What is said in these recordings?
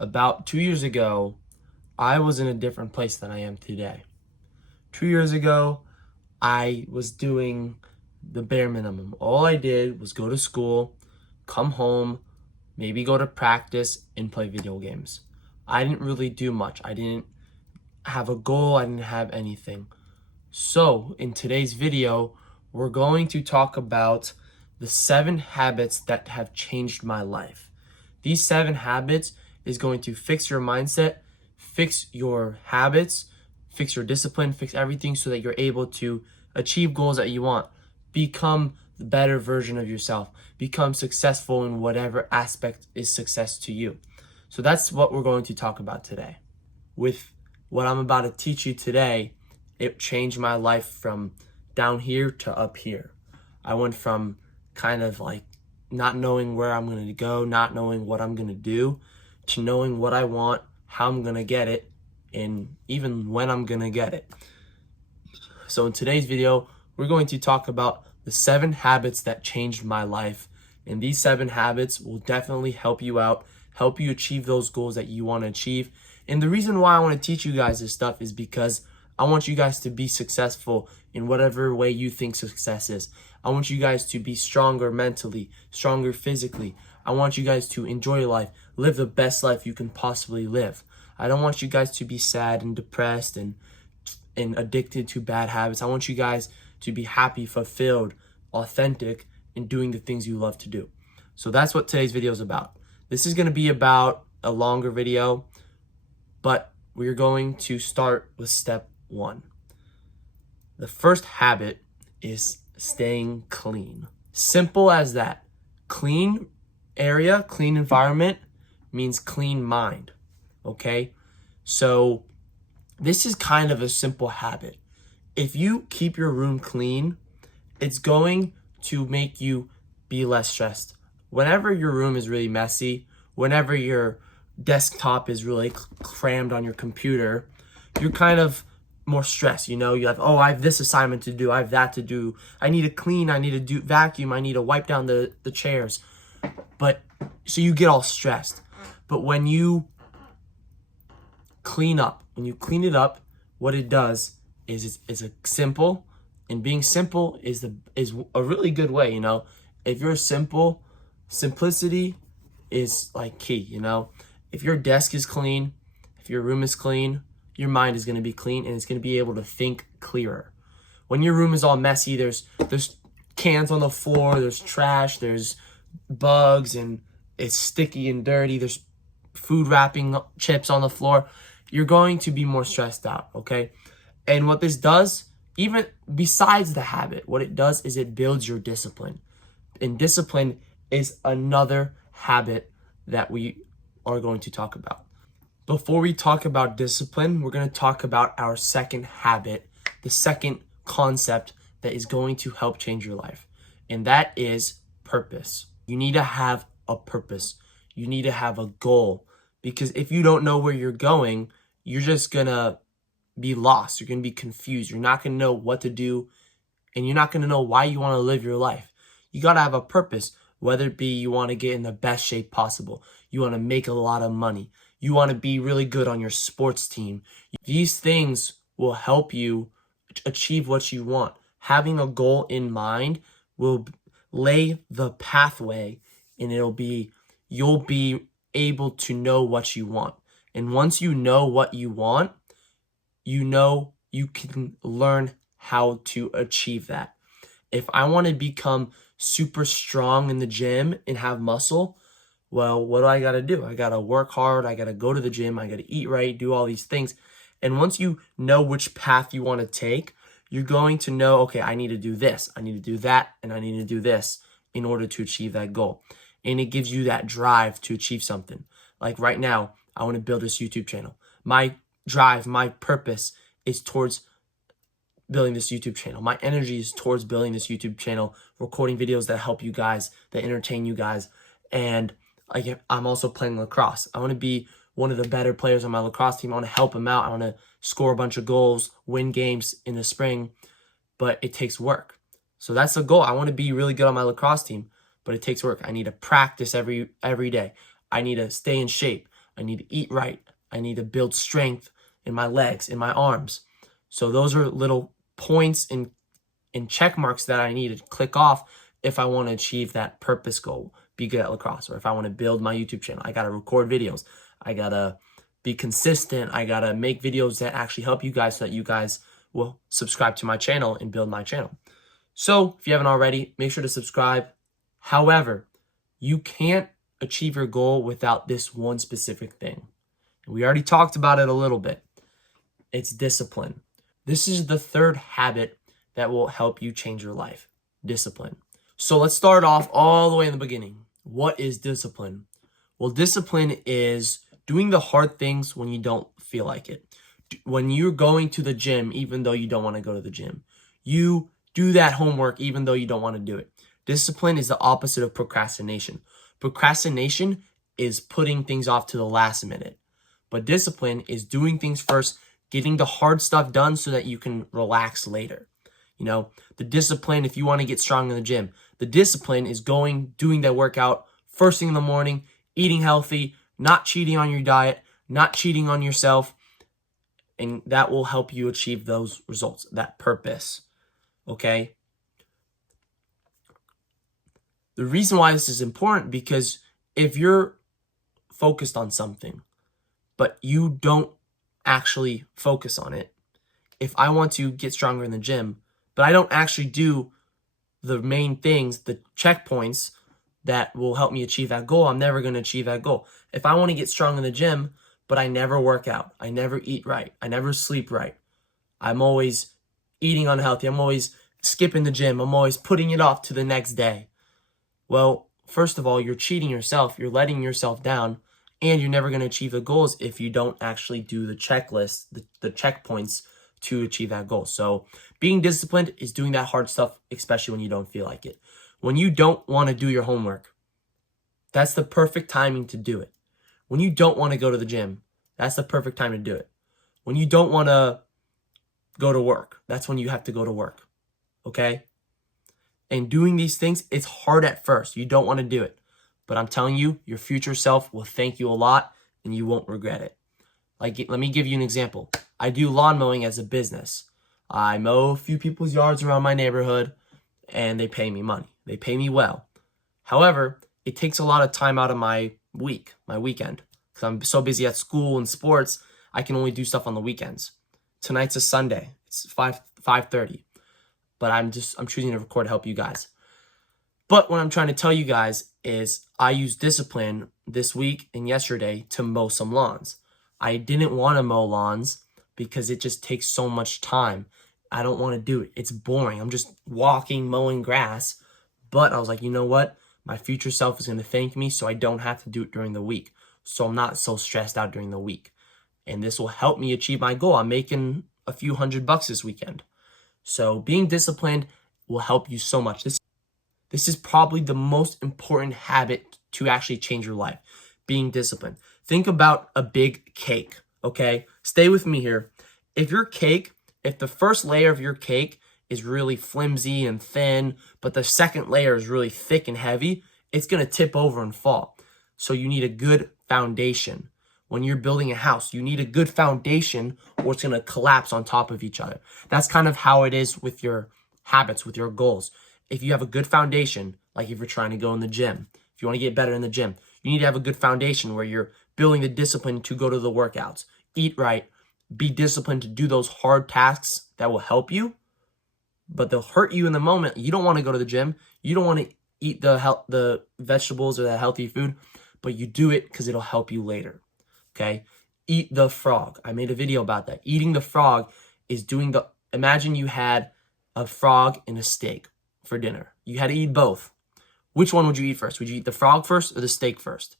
About 2 years ago, I was in a different place than I am today. 2 years ago, I was doing the bare minimum. All I did was go to school, come home, maybe go to practice, and play video games. I didn't really do much. I didn't have a goal, I didn't have anything. So, in today's video, we're going to talk about the 7 habits that have changed my life. These 7 habits is going to fix your mindset, fix your habits, fix your discipline, fix everything so that you're able to achieve goals that you want. Become the better version of yourself. Become successful in whatever aspect is success to you. So that's what we're going to talk about today. With what I'm about to teach you today, it changed my life from down here to up here. I went from kind of like not knowing where I'm going to go, not knowing what I'm going to do, to knowing what I want, how I'm going to get it, and even when I'm going to get it. So in today's video, we're going to talk about the 7 habits that changed my life. And these 7 habits will definitely help you out, help you achieve those goals that you want to achieve. And the reason why I want to teach you guys this stuff is because I want you guys to be successful in whatever way you think success is. I want you guys to be stronger mentally, stronger physically. I want you guys to enjoy life, live the best life you can possibly live. I don't want you guys to be sad and depressed and addicted to bad habits. I want you guys to be happy, fulfilled, authentic, and doing the things you love to do. So that's what today's video is about. This is going to be about a longer video, but we're going to start with step 1. The first habit is staying clean. Simple as that. Clean area, clean environment means clean mind. Okay? So this is kind of a simple habit. If you keep your room clean, it's going to make you be less stressed. Whenever your room is really messy, whenever your desktop is really crammed on your computer, you're kind of more stressed. You have, I have this assignment to do, I have that to do, I need to clean, I need to do vacuum, I need to wipe down the chairs. But so you get all stressed. But when you clean it up, what it does is it's a simple, and being simple is a really good way. If you're simple, simplicity is like key. If your desk is clean, if your room is clean, your mind is going to be clean, and it's going to be able to think clearer. When your room is all messy, there's cans on the floor, there's trash, there's bugs, and it's sticky and dirty, there's food wrapping chips on the floor, you're going to be more stressed out, okay? And what this does, even besides the habit, what it does is it builds your discipline. And discipline is another habit that we are going to talk about. Before we talk about discipline, we're going to talk about our second habit, the second concept that is going to help change your life. And that is purpose. You need to have a purpose. You need to have a goal. Because if you don't know where you're going, you're just going to be lost. You're going to be confused. You're not going to know what to do, and you're not going to know why you want to live your life. You got to have a purpose, whether it be you want to get in the best shape possible, you want to make a lot of money, you want to be really good on your sports team. These things will help you achieve what you want. Having a goal in mind will lay the pathway, and you'll be able to know what you want. And once you know what you want, you can learn how to achieve that. If I want to become super strong in the gym and have muscle, well, what do I got to do? I got to work hard. I got to go to the gym. I got to eat right, do all these things. And once you know which path you want to take, you're going to know, okay, I need to do this, I need to do that, and I need to do this in order to achieve that goal. And it gives you that drive to achieve something. Like right now, I want to build this YouTube channel. My drive, my purpose is towards building this YouTube channel. My energy is towards building this YouTube channel, recording videos that help you guys, that entertain you guys. And I'm also playing lacrosse. I want to be one of the better players on my lacrosse team. I want to help them out. I want to score a bunch of goals, win games in the spring, but it takes work. So that's the goal. I want to be really good on my lacrosse team, but it takes work. I need to practice every day. I need to stay in shape. I need to eat right. I need to build strength in my legs, in my arms. So those are little points and check marks that I need to click off if I want to achieve that purpose goal, be good at lacrosse, or if I want to build my YouTube channel. I got to record videos. I got to be consistent. I got to make videos that actually help you guys so that you guys will subscribe to my channel and build my channel. So if you haven't already, make sure to subscribe. However, you can't achieve your goal without this one specific thing. We already talked about it a little bit. It's discipline. This is the third habit that will help you change your life. Discipline. So let's start off all the way in the beginning. What is discipline? Well, discipline is doing the hard things when you don't feel like it. When you're going to the gym, even though you don't want to go to the gym. You do that homework even though you don't want to do it. Discipline is the opposite of procrastination. Procrastination is putting things off to the last minute. But discipline is doing things first, getting the hard stuff done so that you can relax later. You know, the discipline, if you want to get strong in the gym, the discipline is doing that workout first thing in the morning, eating healthy, not cheating on your diet, not cheating on yourself, and that will help you achieve those results, that purpose, okay? The reason why this is important, because if you're focused on something, but you don't actually focus on it, if I want to get stronger in the gym, but I don't actually do the main things, the checkpoints that will help me achieve that goal, I'm never going to achieve that goal. If I want to get strong in the gym, but I never work out, I never eat right, I never sleep right, I'm always eating unhealthy, I'm always skipping the gym, I'm always putting it off to the next day. Well, first of all, you're cheating yourself, you're letting yourself down, and you're never going to achieve the goals if you don't actually do the checklist, the checkpoints to achieve that goal. So being disciplined is doing that hard stuff, especially when you don't feel like it. When you don't want to do your homework, that's the perfect timing to do it. When you don't want to go to the gym, that's the perfect time to do it. When you don't want to go to work, that's when you have to go to work, okay? And doing these things, it's hard at first. You don't want to do it. But I'm telling you, your future self will thank you a lot and you won't regret it. Like, let me give you an example. I do lawn mowing as a business. I mow a few people's yards around my neighborhood and they pay me money. They pay me well. However, it takes a lot of time out of my weekend. Because I'm so busy at school and sports, I can only do stuff on the weekends. Tonight's a Sunday. It's 5:30. But I'm choosing to record to help you guys. But what I'm trying to tell you guys is I used discipline this week and yesterday to mow some lawns. I didn't want to mow lawns because it just takes so much time. I don't want to do it. It's boring. I'm just walking, mowing grass. But I was like, you know what? My future self is going to thank me so I don't have to do it during the week. So I'm not so stressed out during the week. And this will help me achieve my goal. I'm making a few $100 this weekend. So being disciplined will help you so much. This is probably the most important habit to actually change your life, being disciplined. Think about a big cake, okay? Stay with me here. If the first layer of your cake is really flimsy and thin, but the second layer is really thick and heavy, it's going to tip over and fall. So you need a good foundation. When you're building a house, you need a good foundation or it's going to collapse on top of each other. That's kind of how it is with your habits, with your goals. If you have a good foundation, like if you're trying to go in the gym, if you want to get better in the gym, you need to have a good foundation where you're building the discipline to go to the workouts, eat right, be disciplined to do those hard tasks that will help you, but they'll hurt you in the moment. You don't want to go to the gym. You don't want to eat the vegetables or that healthy food, but you do it because it'll help you later, okay? Eat the frog. I made a video about that. Eating the frog is imagine you had a frog and a steak for dinner. You had to eat both. Which one would you eat first? Would you eat the frog first or the steak first?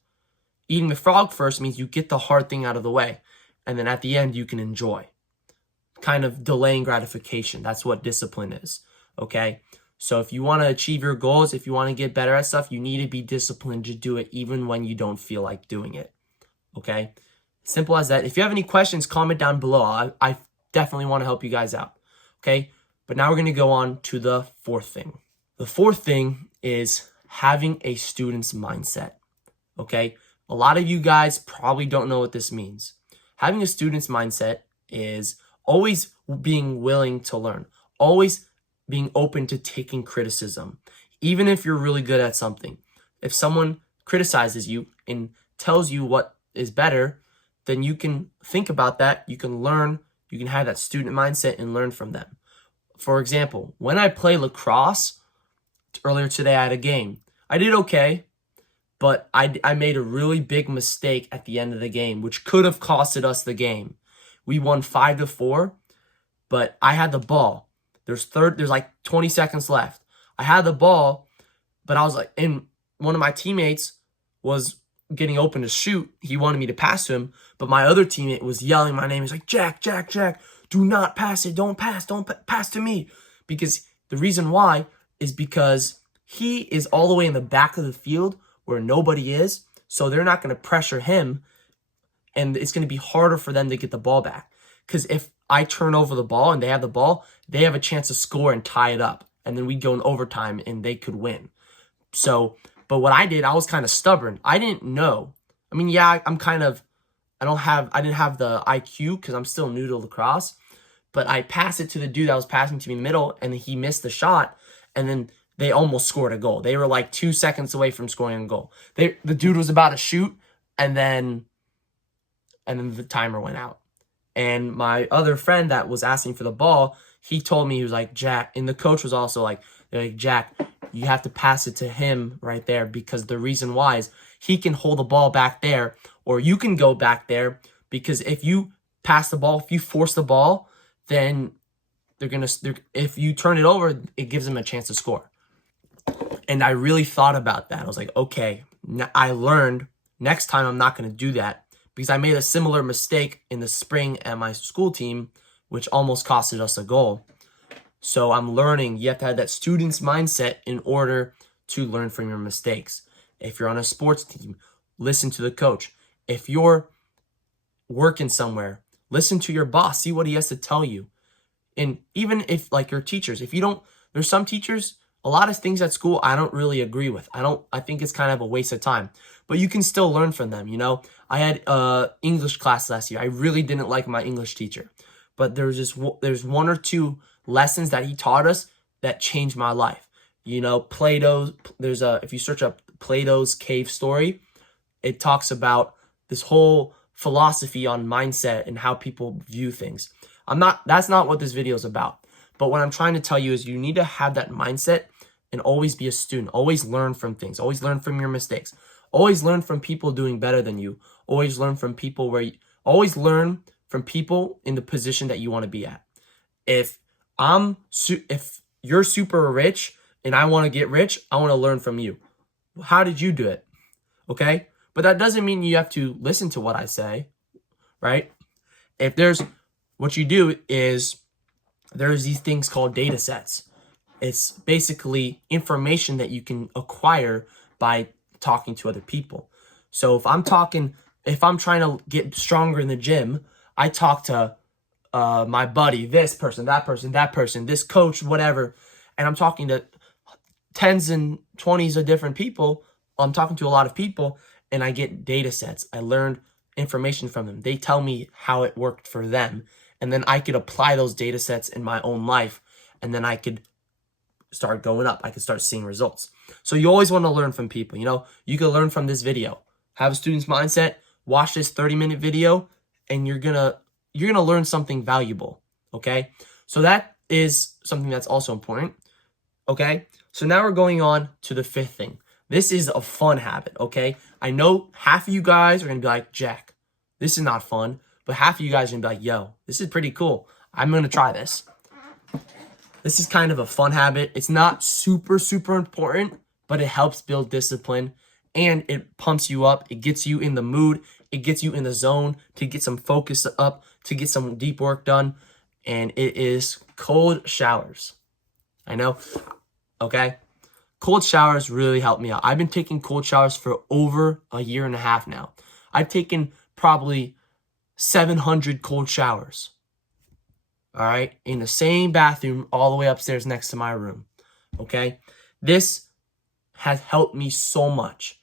Eating the frog first means you get the hard thing out of the way, and then at the end you can enjoy. Kind of delaying gratification. That's what discipline is, okay? So if you want to achieve your goals, if you want to get better at stuff, you need to be disciplined to do it even when you don't feel like doing it, okay? Simple as that. If you have any questions, comment down below. I definitely want to help you guys out, okay? But now we're going to go on to the fourth thing. The fourth thing is having a student's mindset, okay? A lot of you guys probably don't know what this means. Having a student's mindset is always being willing to learn, always being open to taking criticism, even if you're really good at something. If someone criticizes you and tells you what is better, then you can think about that, you can learn, you can have that student mindset and learn from them. For example, when I play lacrosse, earlier today I had a game. I did okay, but I made a really big mistake at the end of the game, which could have costed us the game. We won 5-4, but I had the ball. There's like 20 seconds left. I had the ball, but I was like, and one of my teammates was getting open to shoot. He wanted me to pass to him, but my other teammate was yelling my name. He's like, Jack, Jack, Jack, do not pass it. Don't pass. Don't pass to me. Because the reason why is because he is all the way in the back of the field where nobody is. So they're not going to pressure him, and it's going to be harder for them to get the ball back. Because if I turn over the ball and they have the ball, they have a chance to score and tie it up. And then we go in overtime and they could win. So, but what I did, I was kind of stubborn. I didn't know. I mean, yeah, I didn't have the IQ because I'm still new to lacrosse. But I passed it to the dude that was passing to me in the middle, and he missed the shot. And then they almost scored a goal. They were like 2 seconds away from scoring a goal. The dude was about to shoot, and then the timer went out. And my other friend that was asking for the ball, he told me, he was like, Jack, and the coach was also like, Jack, you have to pass it to him right there, because the reason why is he can hold the ball back there, or you can go back there, because if you pass the ball, if you force the ball, then if you turn it over, it gives them a chance to score. And I really thought about that. I was like, okay, I learned next time I'm not going to do that, because I made a similar mistake in the spring at my school team, which almost costed us a goal. So I'm learning. You have to have that student's mindset in order to learn from your mistakes. If you're on a sports team, listen to the coach. If you're working somewhere, listen to your boss. See what he has to tell you. And even if, like, your teachers, there's some teachers, a lot of things at school I don't really agree with. I think it's kind of a waste of time. But you can still learn from them, you know? I had English class last year. I really didn't like my English teacher. But there's 1 or 2 lessons that he taught us that changed my life. You know, if you search up Plato's Cave Story, it talks about this whole philosophy on mindset and how people view things. That's not what this video is about. But what I'm trying to tell you is you need to have that mindset and always be a student. Always learn from things. Always learn from your mistakes. Always learn from people doing better than you. Always learn from people always learn from people in the position that you want to be at. If you're super rich and I want to get rich, I want to learn from you. How did you do it? Okay? But that doesn't mean you have to listen to what I say, right? What you do is there's these things called data sets. It's basically information that you can acquire by talking to other people. So if I'm trying to get stronger in the gym, I talk to my buddy, this person, that person, this coach, whatever, and I'm talking to 10s and 20s of different people. I'm talking to a lot of people, and I get data sets. I learned information from them. They tell me how it worked for them, and then I could apply those data sets in my own life, and then I could start going up. I could start seeing results. So you always want to learn from people. You know, you can learn from this video. Have a student's mindset. Watch this 30-minute video, and you're gonna learn something valuable. Okay, so that is something that's also important. Okay, so now we're going on to the 5th thing. This is a fun habit. Okay, I know half of you guys are gonna be like, Jack, this is not fun, but half of you guys are gonna be like, yo, this is pretty cool. I'm gonna try this. This is kind of a fun habit. It's not super, super important, but it helps build discipline, and it pumps you up. It gets you in the mood. It gets you in the zone to get some focus up, to get some deep work done, and it is cold showers. I know, okay? Cold showers really help me out. I've been taking cold showers for over a year and a half now. I've taken probably 700 cold showers. All right, in the same bathroom all the way upstairs next to my room. Okay, this has helped me so much.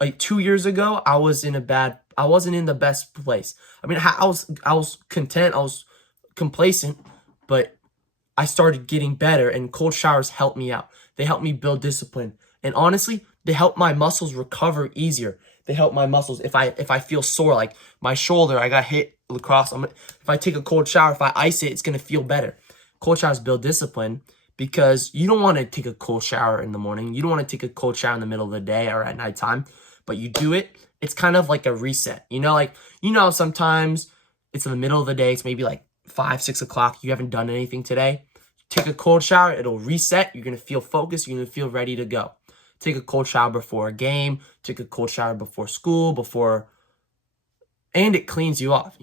like 2 years ago, I wasn't in the best place. I mean, I was content, I was complacent, but I started getting better, and cold showers helped me out. They helped me build discipline. And honestly, they help my muscles recover easier. They help my muscles. If I feel sore, like my shoulder, I got hit lacrosse. If I take a cold shower, if I ice it, it's gonna feel better. Cold showers build discipline because you don't want to take a cold shower in the morning. You don't want to take a cold shower in the middle of the day or at nighttime, but you do it. It's kind of like a reset. Sometimes it's in the middle of the day. It's maybe like 5, 6 o'clock. You haven't done anything today. Take a cold shower. It'll reset. You're going to feel focused. You're going to feel ready to go. Take a cold shower before a game. Take a cold shower before school, and it cleans you off,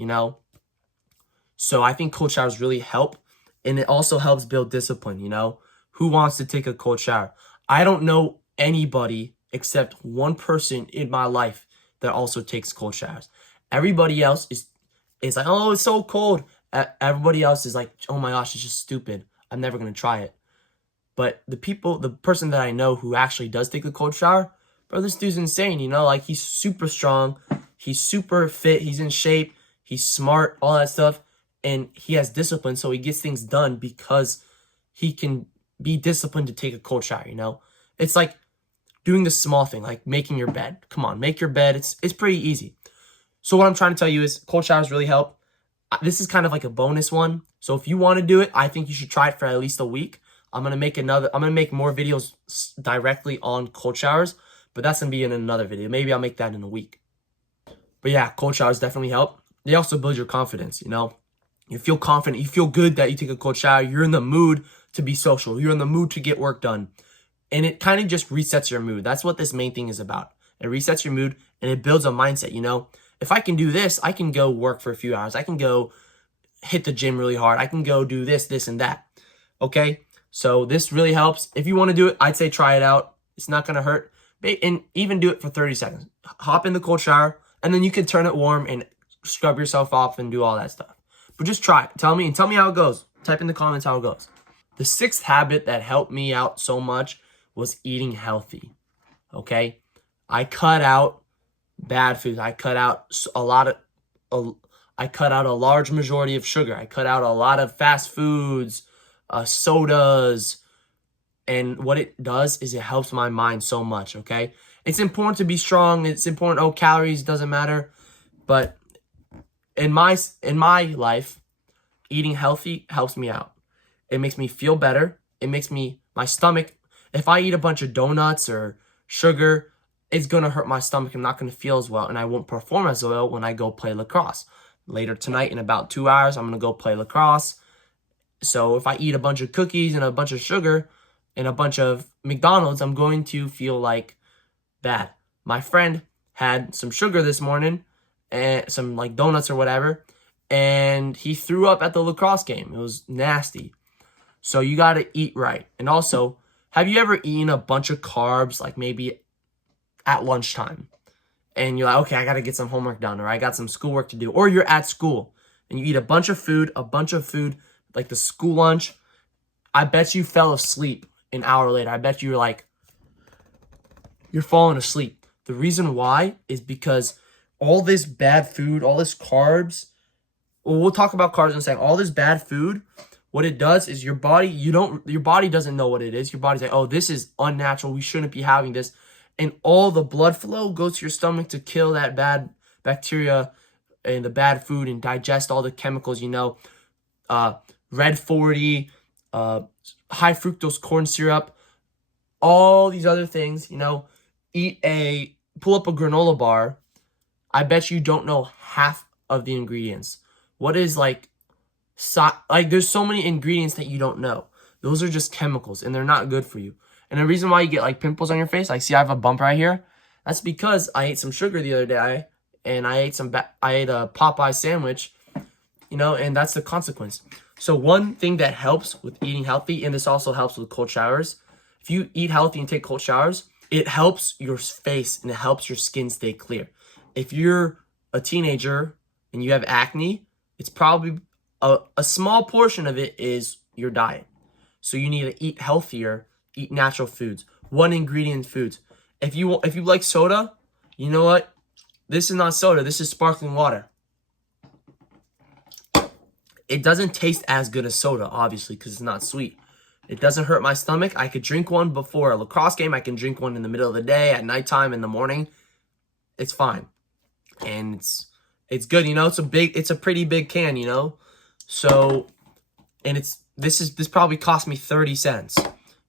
So I think cold showers really help. And it also helps build discipline, Who wants to take a cold shower? I don't know anybody except one person in my life that also takes cold showers. Everybody else is like, oh, it's so cold. Everybody else is like, oh my gosh, it's just stupid. I'm never going to try it. But the person that I know who actually does take a cold shower, bro, this dude's insane, Like, he's super strong. He's super fit. He's in shape. He's smart, all that stuff. And he has discipline, so he gets things done because he can be disciplined to take a cold shower, It's like doing the small thing, like making your bed. Come on, make your bed. It's pretty easy. So what I'm trying to tell you is cold showers really help. This is kind of like a bonus one. So if you want to do it, I think you should try it for at least a week. I'm going to make more videos directly on cold showers, but that's going to be in another video. Maybe I'll make that in a week. But yeah, cold showers definitely help. They also build your confidence, You feel confident. You feel good that you take a cold shower. You're in the mood to be social. You're in the mood to get work done. And it kind of just resets your mood. That's what this main thing is about. It resets your mood and it builds a mindset, If I can do this, I can go work for a few hours. I can go hit the gym really hard. I can go do this, this, and that. Okay? So this really helps. If you want to do it, I'd say try it out. It's not going to hurt. And even do it for 30 seconds. Hop in the cold shower, and then you can turn it warm and scrub yourself off and do all that stuff. But just try it. Tell me how it goes. Type in the comments how it goes. The 6th habit that helped me out so much was eating healthy. Okay? I cut out bad foods. I cut out a large majority of sugar. I cut out a lot of fast foods, sodas. And what it does is it helps my mind so much, okay? It's important to be strong. It's important, calories doesn't matter. But in my life, eating healthy helps me out. It makes me feel better. It makes my stomach, if I eat a bunch of donuts or sugar, it's going to hurt my stomach. I'm not going to feel as well, and I won't perform as well when I go play lacrosse. Later tonight, in about 2 hours, I'm going to go play lacrosse. So if I eat a bunch of cookies and a bunch of sugar and a bunch of McDonald's, I'm going to feel like bad. My friend had some sugar this morning and some like donuts or whatever, and he threw up at the lacrosse game. It was nasty. So you got to eat right. And also, have you ever eaten a bunch of carbs, like maybe at lunchtime? And you're like, okay, I got to get some homework done, or I got some schoolwork to do. Or you're at school and you eat a bunch of food, like the school lunch. I bet you fell asleep an hour later. I bet you're falling asleep. The reason why is because all this bad food, all this carbs, we'll talk about carbs in a second. All this bad food, what it does is your body doesn't know what it is. Your body's like, oh, this is unnatural. We shouldn't be having this. And all the blood flow goes to your stomach to kill that bad bacteria and the bad food and digest all the chemicals, Red 40, high fructose corn syrup, all these other things, pull up a granola bar. I bet you don't know half of the ingredients. What is there's so many ingredients that you don't know. Those are just chemicals and they're not good for you. And the reason why you get pimples on your face, see I have a bump right here. That's because I ate some sugar the other day and I ate a Popeye sandwich, and that's the consequence. So one thing that helps with eating healthy, and this also helps with cold showers, if you eat healthy and take cold showers, it helps your face and it helps your skin stay clear. If you're a teenager and you have acne, it's probably a small portion of it is your diet. So you need to eat healthier, eat natural foods, one ingredient foods. If you like soda, You know what? This is not soda. This is sparkling water. It doesn't taste as good as soda, obviously, because it's not sweet. It doesn't hurt my stomach. I could drink one before a lacrosse game. I can drink one in the middle of the day, at nighttime, in the morning. It's fine. And it's good, you know. It's a pretty big can, you know. So, and this probably cost me 30 cents.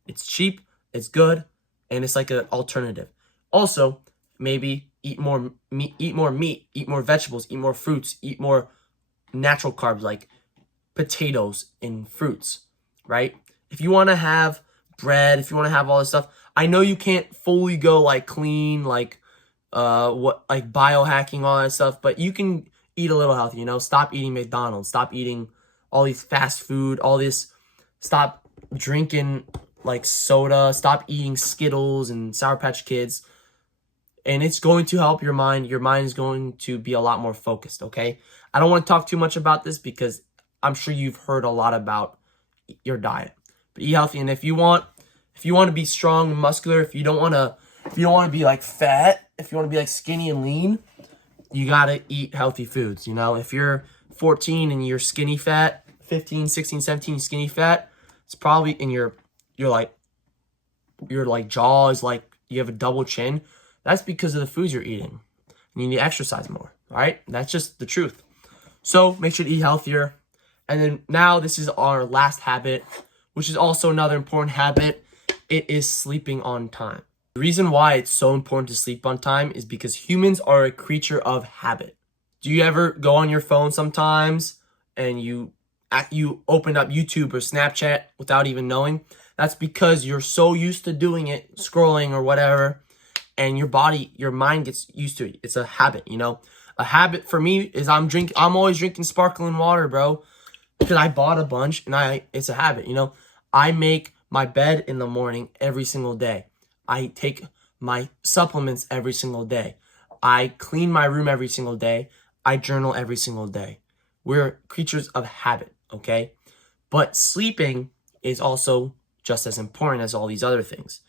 It's cheap, it's good, and it's like an alternative. Also, maybe eat more meat, eat more vegetables, eat more fruits, eat more natural carbs like potatoes and fruits, right? If you want to have bread, if you want to have all this stuff, I know you can't fully go like clean, like biohacking, all that stuff, but you can eat a little healthy, you know? Stop eating McDonald's, stop eating all these fast food, all this, stop drinking like soda, stop eating Skittles and Sour Patch Kids. And it's going to help your mind. Your mind is going to be a lot more focused, okay? I don't want to talk too much about this because I'm sure you've heard a lot about your diet. But eat healthy, and if you want to be strong and muscular, if you don't want to be like fat, if you want to be like skinny and lean, you got to eat healthy foods, you know? If you're 14 and you're skinny fat, 15, 16, 17 skinny fat, it's probably in your jaw is like you have a double chin. That's because of the foods you're eating. You need to exercise more, all right? That's just the truth. So make sure to eat healthier. And then now this is our last habit, which is also another important habit. It is sleeping on time. The reason why it's so important to sleep on time is because humans are a creature of habit. Do you ever go on your phone sometimes and you open up YouTube or Snapchat without even knowing? That's because you're so used to doing it, scrolling or whatever, and your mind gets used to it. It's a habit, you know? A habit for me is I'm always drinking sparkling water, bro, because I bought a bunch and it's a habit, you know? I make my bed in the morning every single day. I take my supplements every single day. I clean my room every single day. I journal every single day. We're creatures of habit, okay? But sleeping is also just as important as all these other things.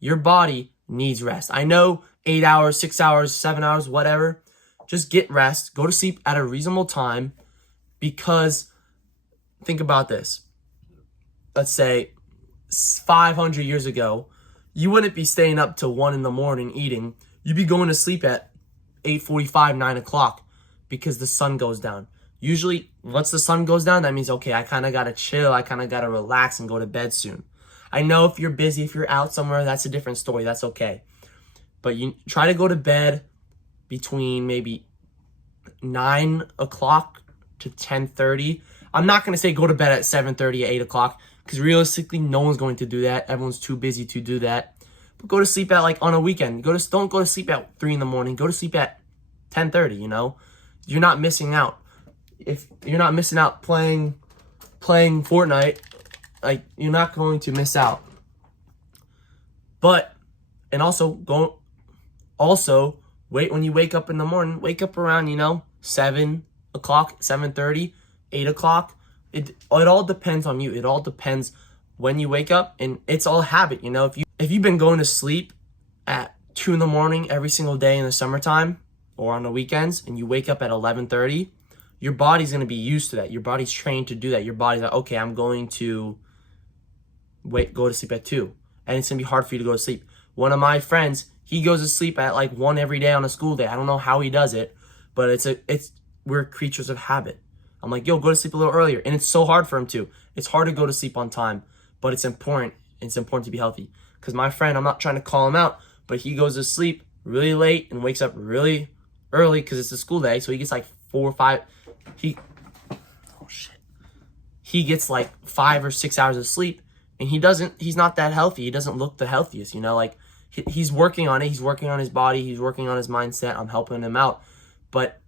Your body needs rest. I know 8 hours, 6 hours, 7 hours, whatever. Just get rest. Go to sleep at a reasonable time, because think about this. Let's say 500 years ago, you wouldn't be staying up till 1 in the morning eating. You'd be going to sleep at 8:45, 9 o'clock because the sun goes down. Usually, once the sun goes down, that means, okay, I kind of got to chill. I kind of got to relax and go to bed soon. I know if you're busy, if you're out somewhere, that's a different story. That's okay. But you try to go to bed between maybe 9 o'clock to 10:30. I'm not going to say go to bed at 7:30, 8 o'clock, because realistically, no one's going to do that. Everyone's too busy to do that. But go to sleep at, like, on a weekend. Don't go to sleep at 3 in the morning. Go to sleep at 10:30, you know? You're not missing out. If you're not missing out playing Fortnite, like, you're not going to miss out. But, and also, wait, when you wake up in the morning, wake up around, 7 o'clock, 7:30, 8 o'clock. It all depends on you. It all depends when you wake up, and it's all habit, If you've been going to sleep at 2 in the morning every single day in the summertime or on the weekends, and you wake up at 11:30, your body's going to be used to that. Your body's trained to do that. Your body's like, okay, I'm going to go to sleep at 2. And it's going to be hard for you to go to sleep. One of my friends, he goes to sleep at like 1 every day on a school day. I don't know how he does it, but we're creatures of habit. I'm like, yo, go to sleep a little earlier. And it's so hard for him to. It's hard to go to sleep on time, but it's important. It's important to be healthy. Because my friend, I'm not trying to call him out, but he goes to sleep really late and wakes up really early because it's a school day. So he gets like 4 or 5. He gets like 5 or 6 hours of sleep, and he's not that healthy. He doesn't look the healthiest, like he's working on it. He's working on his body. He's working on his mindset. I'm helping him out. But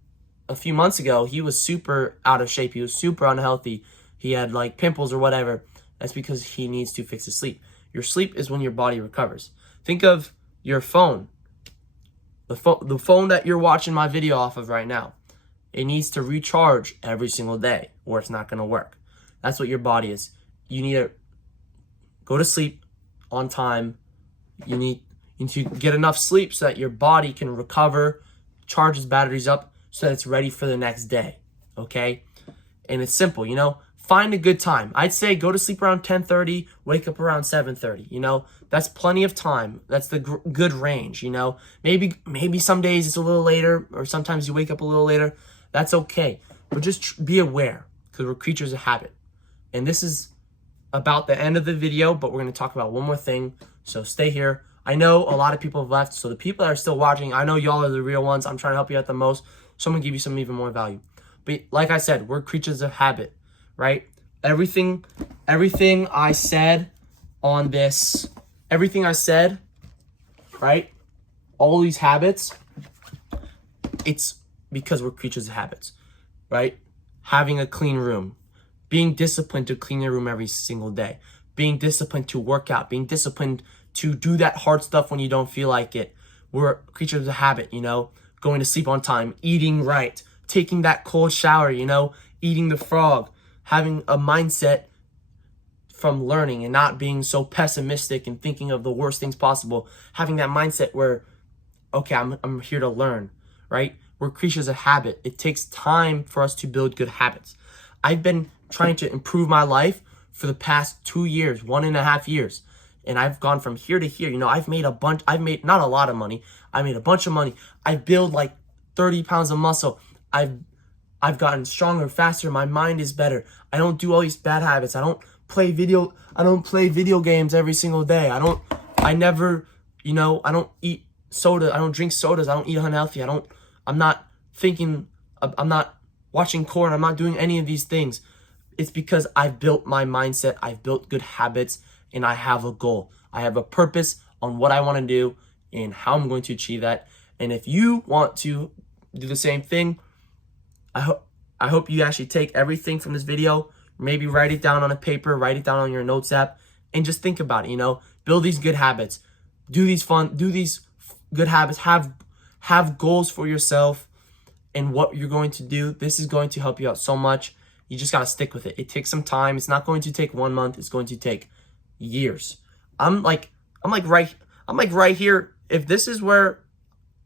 a few months ago, he was super out of shape. He was super unhealthy. He had like pimples or whatever. That's because he needs to fix his sleep. Your sleep is when your body recovers. Think of your phone. The phone that you're watching my video off of right now. It needs to recharge every single day, or it's not going to work. That's what your body is. You need to go to sleep on time. You You need to get enough sleep so that your body can recover, charge its batteries up so that it's ready for the next day, okay? And it's simple, you know? Find a good time. I'd say go to sleep around 10:30, wake up around 7:30, you know? That's plenty of time. That's the good range, you know? Maybe some days it's a little later, or sometimes you wake up a little later. That's okay. But just be aware, because we're creatures of habit. And this is about the end of the video, but we're going to talk about one more thing. So stay here. I know a lot of people have left, so the people that are still watching, I know y'all are the real ones. I'm trying to help you out the most, so I'm going to give you some even more value. But like I said, we're creatures of habit, right? Everything I said on this, everything I said, right? All these habits, it's because we're creatures of habits, right? Having a clean room, being disciplined to clean your room every single day, being disciplined to work out, being disciplined to do that hard stuff when you don't feel like it. We're creatures of habit, you know, going to sleep on time, eating right, taking that cold shower, you know, eating the frog, having a mindset from learning and not being so pessimistic and thinking of the worst things possible, having that mindset where, okay, I'm here to learn, right? We're creatures of habit. It takes time for us to build good habits. I've been trying to improve my life for the past 2 years, 1.5 years. And I've gone from here to here. You know, I've made not a lot of money. I made a bunch of money. I've built like 30 pounds of muscle. I've gotten stronger, faster. My mind is better. I don't do all these bad habits. I don't play video games every single day. I don't eat soda. I don't drink sodas. I don't eat unhealthy. I'm not watching porn. I'm not doing any of these things. It's because I've built my mindset. I've built good habits, and I have a goal. I have a purpose on what I want to do and how I'm going to achieve that. And if you want to do the same thing, I hope you actually take everything from this video, maybe write it down on a paper, write it down on your notes app, and just think about it, you know? Build these good habits. Do these good habits. Have goals for yourself and what you're going to do. This is going to help you out so much. You just got to stick with it. It takes some time. It's not going to take 1 month. It's going to take years. I'm like right here. If this is where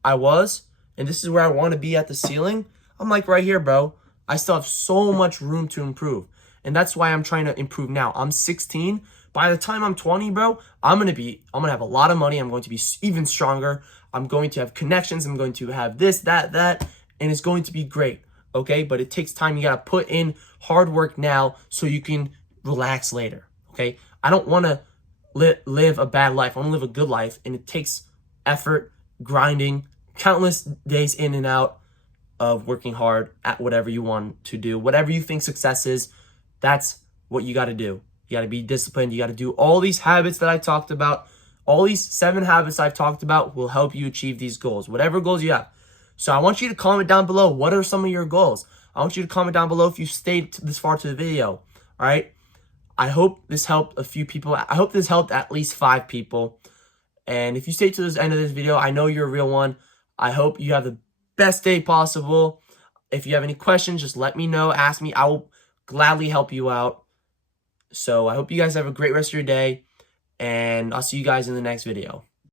I was and this is where I want to be at the ceiling, I'm like right here, bro. I still have so much room to improve. And that's why I'm trying to improve now. I'm 16. By the time I'm 20, bro, I'm going to have a lot of money. I'm going to be even stronger. I'm going to have connections. I'm going to have this, that, and it's going to be great. Okay? But it takes time. You got to put in hard work now so you can relax later. Okay? I don't want to live a bad life. I want to live a good life. And it takes effort, grinding, countless days in and out of working hard at whatever you want to do. Whatever you think success is, that's what you got to do. You got to be disciplined. You got to do all these habits that I talked about. All these 7 habits I've talked about will help you achieve these goals, whatever goals you have. So I want you to comment down below, what are some of your goals? I want you to comment down below if you stayed this far to the video. All right? I hope this helped a few people. I hope this helped at least 5 people. And if you stayed to the end of this video, I know you're a real one. I hope you have the best day possible. If you have any questions, just let me know. Ask me. I will gladly help you out. So I hope you guys have a great rest of your day. And I'll see you guys in the next video.